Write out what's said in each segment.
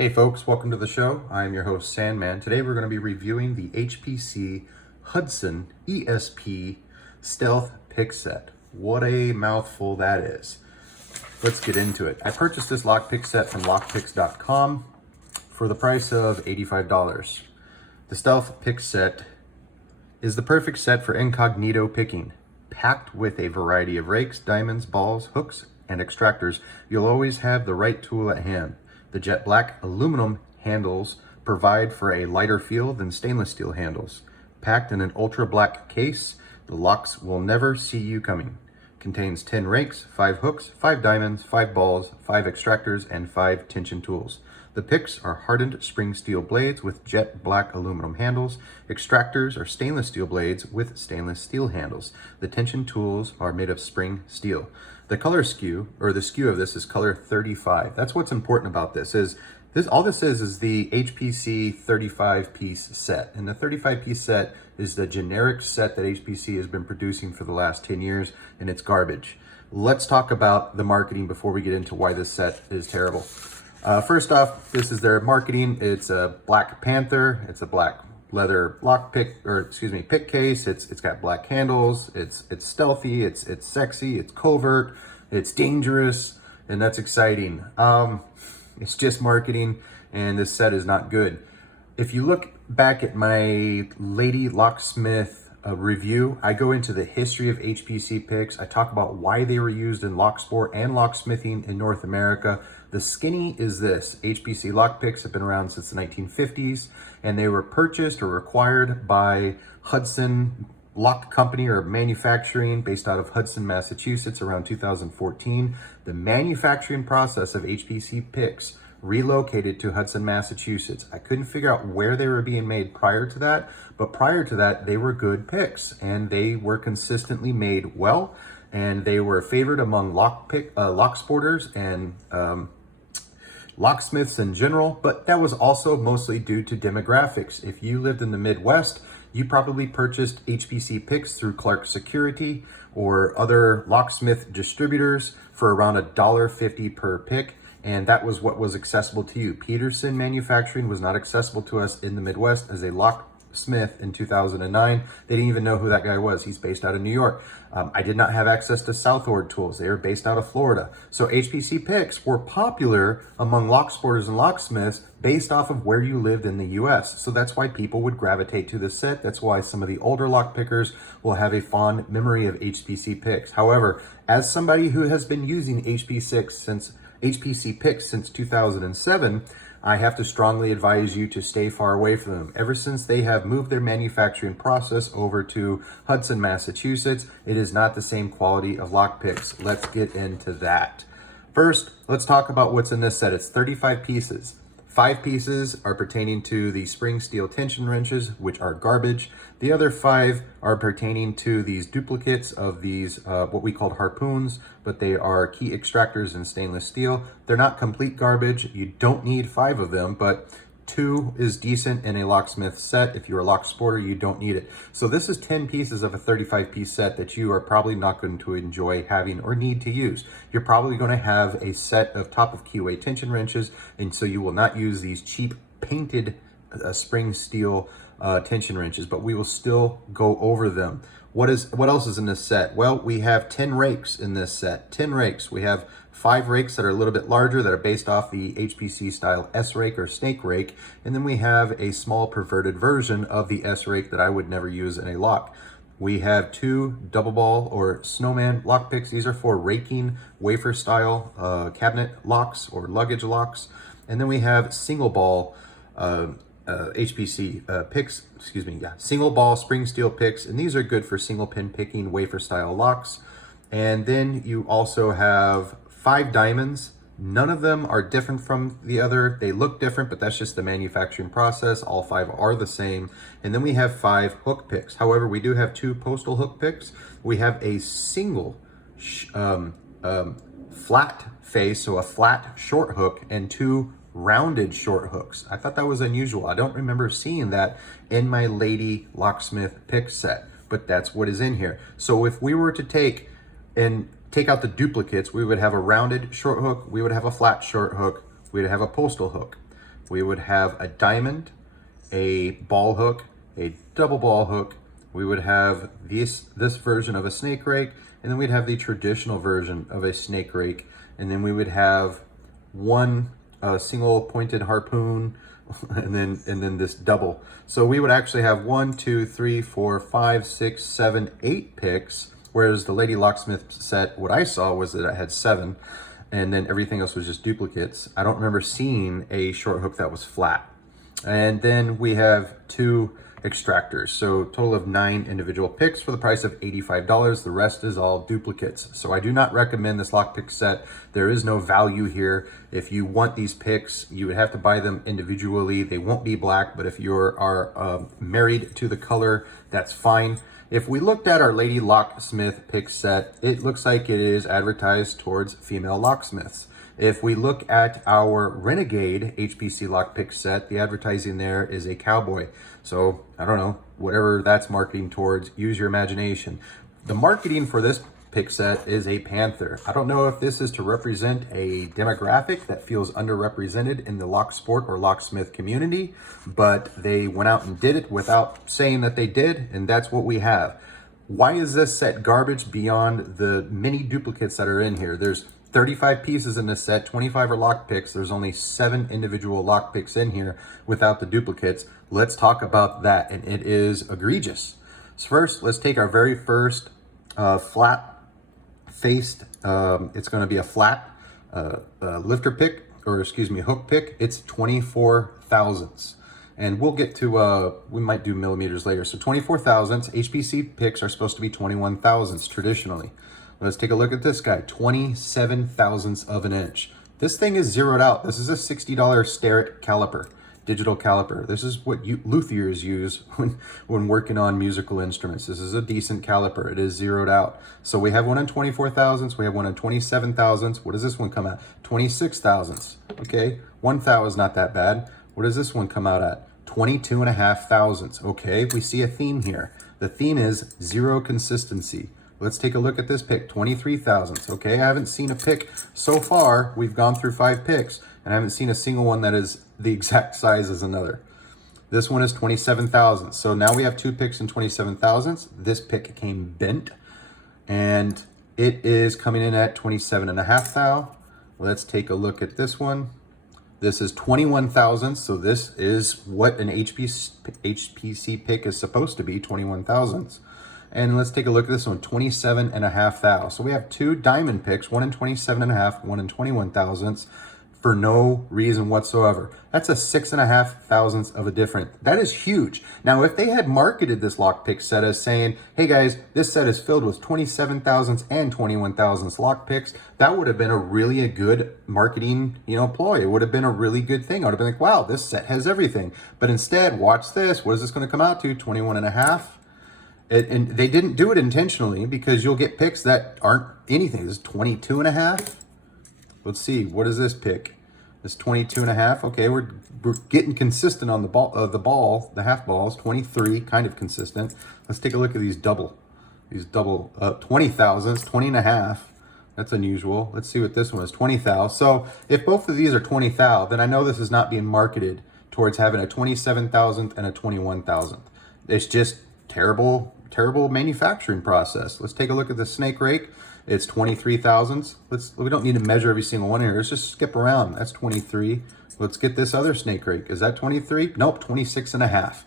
Hey folks, welcome to the show. I'm your host Sandman. Today we're going to be reviewing the Hpc Hudson ESP Stealth Pick Set. What a mouthful that is. Let's get into it. I purchased this lockpick set from lockpicks.com for the price of $85. The Stealth Pick Set is the perfect set for incognito picking. Packed with a variety of rakes, diamonds, balls, hooks, and extractors, you'll always have the right tool at hand. The jet black aluminum handles provide for a lighter feel than stainless steel handles. Packed in an ultra black case, the locks will never see you coming. Contains 10 rakes, 5 hooks, 5 diamonds, 5 balls, 5 extractors, and 5 tension tools. The picks are hardened spring steel blades with jet black aluminum handles. Extractors are stainless steel blades with stainless steel handles. The tension tools are made of spring steel. The color skew, or the skew of this, is color 35. That's what's important about this. All this is the Hpc 35-piece set. And the 35-piece set is the generic set that Hpc has been producing for the last 10 years, and it's garbage. Let's talk about the marketing before we get into why this set is terrible. First off, this is their marketing. It's a Black Panther. It's a black leather pick case. It's got black handles. It's stealthy. It's sexy. It's covert. It's dangerous, and that's exciting. It's just marketing, and this set is not good. If you look back at my Lady Locksmith review, I go into the history of Hpc picks. I talk about why they were used in locksport and locksmithing in North America. The skinny is this. Hpc lockpicks have been around since the 1950s, and they were purchased or required by Hudson Lock Company or manufacturing based out of Hudson, Massachusetts around 2014. The manufacturing process of Hpc picks relocated to Hudson, Massachusetts. I couldn't figure out where they were being made prior to that, but prior to that, they were good picks, and they were consistently made well, and they were favored among locksporters and locksmiths in general, but that was also mostly due to demographics. If you lived in the Midwest, you probably purchased Hpc picks through Clark Security or other locksmith distributors for around $1.50 per pick, and that was what was accessible to you. Peterson Manufacturing was not accessible to us in the Midwest as a locksmith in 2009. They didn't even know who that guy was. He's based out of New York. I did not have access to Southord tools. They were based out of Florida. So Hpc picks were popular among locksporters and locksmiths based off of where you lived in the US. So that's why people would gravitate to this set. That's why some of the older lockpickers will have a fond memory of Hpc picks. However, as somebody who has been using Hpc picks since 2007, I have to strongly advise you to stay far away from them. Ever since they have moved their manufacturing process over to Hudson, Massachusetts, it is not the same quality of lockpicks. Let's get into that. First, let's talk about what's in this set. It's 35 pieces. 5 pieces are pertaining to the spring steel tension wrenches, which are garbage. The other 5 are pertaining to these duplicates of these, what we call harpoons, but they are key extractors in stainless steel. They're not complete garbage. You don't need 5 of them, but 2 is decent in a locksmith set. If you're a lock sporter, you don't need it. So this is 10 pieces of a 35-piece set that you are probably not going to enjoy having or need to use. You're probably going to have a set of top of QA tension wrenches, and so you will not use these cheap painted spring steel tension wrenches, but we will still go over them. What else is in this set? Well, we have 10 rakes in this set. 10 rakes. We have 5 rakes that are a little bit larger that are based off the Hpc style S rake or snake rake, and then we have a small perverted version of the S rake that I would never use in a lock. We have 2 double ball or snowman lock picks. These are for raking wafer style cabinet locks or luggage locks, and then we have single ball Hpc picks, single ball spring steel picks, and these are good for single pin picking wafer style locks. And then you also have 5 diamonds. None of them are different from the other. They look different, but that's just the manufacturing process. All 5 are the same. And then we have 5 hook picks. However, we do have 2 postal hook picks. We have a single flat face, so a flat short hook, and 2 rounded short hooks. I thought that was unusual. I don't remember seeing that in my Lady Locksmith pick set, but that's what is in here. So if we were to take out the duplicates, we would have a rounded short hook, we would have a flat short hook, we'd have a postal hook. we would have a diamond, a ball hook, a double ball hook. We would have this version of a snake rake, and then we'd have the traditional version of a snake rake, and then we would have one single pointed harpoon, and then this double. So we would actually have 1, 2, 3, 4, 5, 6, 7, 8 picks, whereas the Lady Locksmith set, what I saw was that it had 7, and then everything else was just duplicates. I don't remember seeing a short hook that was flat. And then we have 2 extractors, so total of 9 individual picks for the price of $85. The rest is all duplicates. So I do not recommend this lockpick set. There is no value here. If you want these picks, you would have to buy them individually. They won't be black, but if you are married to the color, that's fine. If we looked at our Lady Locksmith pick set, it looks like it is advertised towards female locksmiths. If we look at our Renegade HPC lockpick set, the advertising there is a cowboy. So I don't know, whatever that's marketing towards, use your imagination. The marketing for this pick set is a panther. I don't know if this is to represent a demographic that feels underrepresented in the locksport or locksmith community, but they went out and did it without saying that they did, and that's what we have. Why is this set garbage beyond the many duplicates that are in here? There's 35 pieces in this set, 25 are lockpicks. There's only 7 individual lockpicks in here without the duplicates. Let's talk about that, and it is egregious. So first, let's take our very first flat-faced, it's gonna be a flat lifter pick, or excuse me, hook pick. It's 24 thousandths. And we'll get to, we might do millimeters later. So 24 thousandths, HPC picks are supposed to be 21 thousandths traditionally. Let's take a look at this guy, 27 thousandths of an inch. This thing is zeroed out. This is a $60 Starrett caliper, digital caliper. This is what luthiers use when working on musical instruments. This is a decent caliper. It is zeroed out. So we have one on 24 thousandths. We have one on 27 thousandths. What does this one come at? 26 thousandths. Okay, 1 thou is not that bad. What does this one come out at? 22.5 thousandths. Okay, we see a theme here. The theme is zero consistency. Let's take a look at this pick, 23 thousandths. Okay, I haven't seen a pick so far. We've gone through 5 picks, and I haven't seen a single one that is the exact size as another. This one is 27 thousandths. So now we have 2 picks in 27 thousandths. This pick came bent, and it is coming in at 27.5 thou. Let's take a look at this one. This is 21 thousandths, so this is what an HPC pick is supposed to be, 21 thousandths. And let's take a look at this one, 27.5 thou. So we have 2 diamond picks, one in 27.5, one in 21 thousandths, for no reason whatsoever. That's a 6.5 thousandths of a difference. That is huge. Now, if they had marketed this lockpick set as saying, hey guys, this set is filled with 27 thousandths and 21 thousandths lockpicks, that would have been a good marketing, ploy. It would have been a really good thing. I would have been like, wow, this set has everything. But instead, watch this. What is this going to come out to? 21.5. And they didn't do it intentionally, because you'll get picks that aren't anything. This is 22.5. Let's see, what is this pick? This 22.5. Okay, we're getting consistent on the half balls. 23, kind of consistent. Let's take a look at these double 20 thousandths, 20.5. That's unusual. Let's see what this one is, 20 thou. So if both of these are 20 thou, then I know this is not being marketed towards having a 27 thousandth and a 21 thousandth. It's just terrible manufacturing process. Let's take a look at the snake rake. It's 23 thousandths. We don't need to measure every single one here. Let's just skip around. That's 23. Let's get this other snake rake. Is that 23? Nope, 26.5.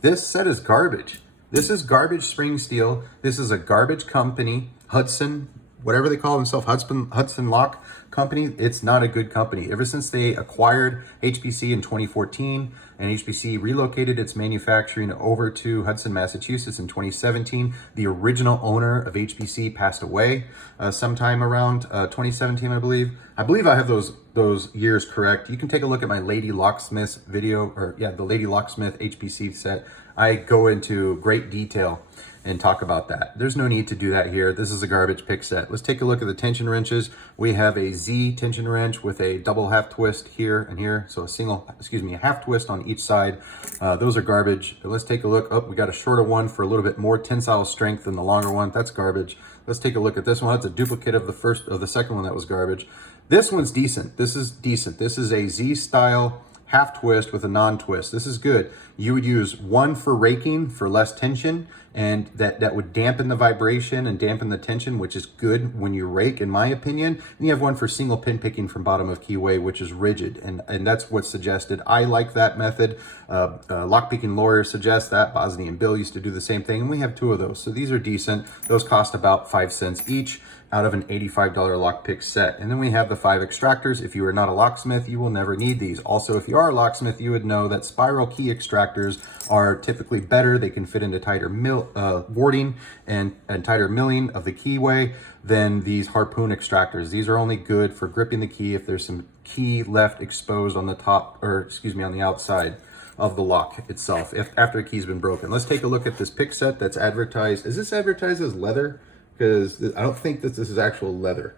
This set is garbage. This is garbage spring steel. This is a garbage company, Hudson, whatever they call themselves, Hudson Lock Company. It's not a good company. Ever since they acquired HPC in 2014, and HPC relocated its manufacturing over to Hudson, Massachusetts in 2017, the original owner of HPC passed away sometime around 2017, I believe. I believe I have those years correct. You can take a look at my Lady Locksmith video, the Lady Locksmith HPC set. I go into great detail and talk about that. There's no need to do that here. This is a garbage pick set. Let's take a look at the tension wrenches. We have a Z tension wrench with a double half twist here and here. So a half twist on each side. Those are garbage. Let's take a look. Oh, we got a shorter one for a little bit more tensile strength than the longer one. That's garbage. Let's take a look at this one. That's a duplicate of the second one that was garbage. This one's decent. This is decent. This is a Z style half twist with a non-twist. This is good. You would use one for raking for less tension, and that would dampen the vibration and dampen the tension, which is good when you rake, in my opinion. And you have one for single pin picking from bottom of keyway, which is rigid, and that's what's suggested. I like that method. Lockpicking lawyers suggest that. Bosnia and Bill used to do the same thing, and we have two of those. So these are decent. Those cost about 5 cents each out of an $85 lockpick set. And then we have the 5 extractors. If you are not a locksmith, you will never need these. Also, if you are a locksmith, you would know that spiral key extractors are typically better. They can fit into tighter warding and tighter milling of the keyway than these harpoon extractors. These are only good for gripping the key if there's some key left exposed on the top, or excuse me, on the outside of the lock itself after a key's been broken. Let's take a look at this pick set that's advertised. Is this advertised as leather? Because I don't think that this is actual leather.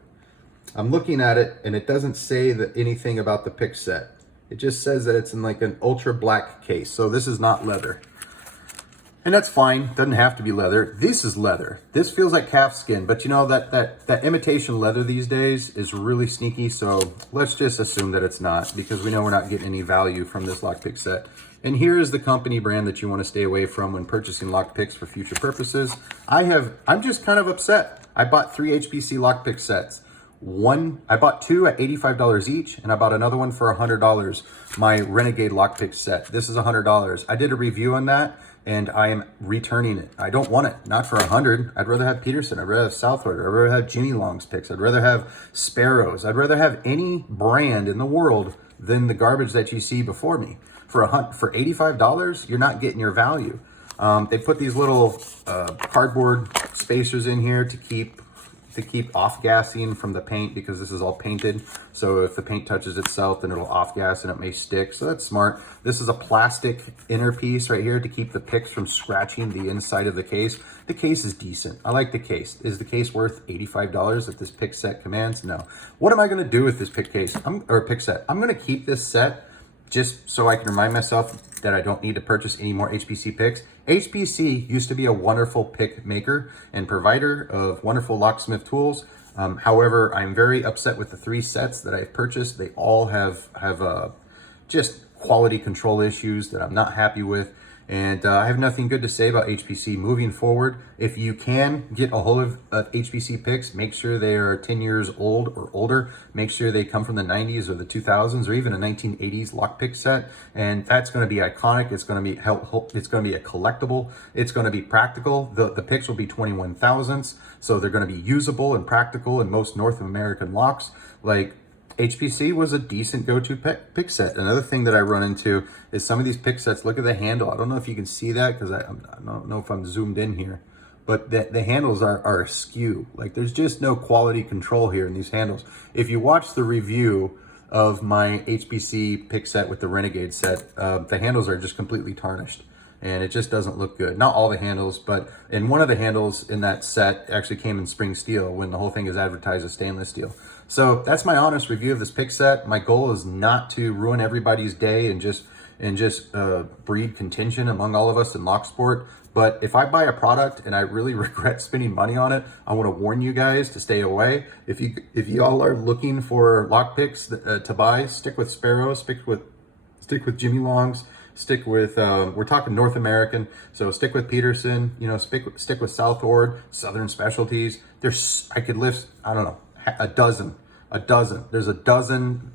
I'm looking at it and it doesn't say that anything about the pick set. It just says that it's in like an ultra black case. So this is not leather. And that's fine, doesn't have to be leather. This is leather. This feels like calf skin, but you know that imitation leather these days is really sneaky, so let's just assume that it's not, because we know we're not getting any value from this lockpick set. And here is the company brand that you want to stay away from when purchasing lockpicks for future purposes. I'm just kind of upset. I bought 3 Hpc lockpick sets. I bought 2 at $85 each, and I bought another one for $100, my Renegade lockpick set. This is $100. I did a review on that, and I am returning it. I don't want it, not for $100. I'd rather have Peterson, I'd rather have Southwood, I'd rather have Jimy Longs picks, I'd rather have Sparrows, I'd rather have any brand in the world than the garbage that you see before me. For $85, you're not getting your value. They put these little cardboard spacers in here to keep off-gassing from the paint, because this is all painted. So if the paint touches itself, then it'll off-gas and it may stick. So that's smart. This is a plastic inner piece right here to keep the picks from scratching the inside of the case. The case is decent. I like the case. Is the case worth $85 that this pick set commands? No. What am I going to do with this pick case or pick set? I'm going to keep this set just so I can remind myself that I don't need to purchase any more Hpc picks. Hpc used to be a wonderful pick maker and provider of wonderful locksmith tools. However, I'm very upset with the 3 sets that I've purchased. They all have just quality control issues that I'm not happy with. And I have nothing good to say about Hpc moving forward. If you can get a hold of Hpc picks, make sure they are 10 years old or older. Make sure they come from the 90s or the 2000s or even a 1980s lockpick set. And that's going to be iconic. It's going to be it's going to be a collectible. It's going to be practical. The picks will be 21 thousandths, so they're going to be usable and practical in most North American locks. Like, Hpc was a decent go-to pick set. Another thing that I run into is some of these pick sets, look at the handle. I don't know if you can see that because I don't know if I'm zoomed in here, but the handles are askew. Like, there's just no quality control here in these handles. If you watch the review of my Hpc pick set with the Renegade set, the handles are just completely tarnished. And it just doesn't look good. Not all the handles, but in one of the handles in that set actually came in spring steel when the whole thing is advertised as stainless steel. So that's my honest review of this pick set. My goal is not to ruin everybody's day and just breed contention among all of us in locksport. But if I buy a product and I really regret spending money on it, I want to warn you guys to stay away. If you all are looking for lockpicks to buy, stick with Sparrows, stick with Jimy Longs. Stick with, we're talking North American, so stick with Peterson, you know, stick with Southwood, Southern Specialties. I could list, I don't know, a dozen. There's a dozen